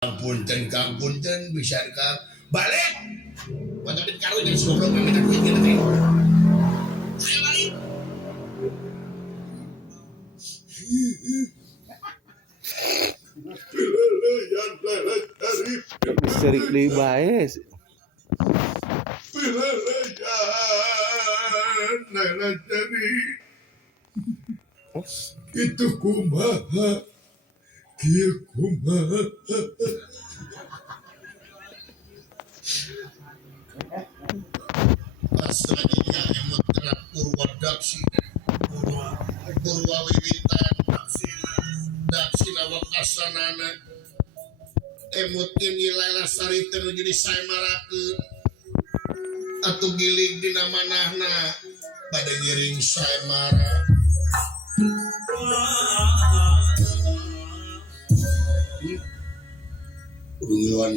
Punten Kang punten bisa Kang balik mantapin karo jeung goblok minta duit gitu teh ayo balik peleleyan lelet arif serik deui bae peleleyan lelet arif itu kumaha kieu kumaha aslinya emot terak purwadaksi purwa wiwitan daksina wakasanana emot nilai lasari tenu jadi saemarakeun atuh gilig dina manahna pada ngiring saemara kudu ngiluan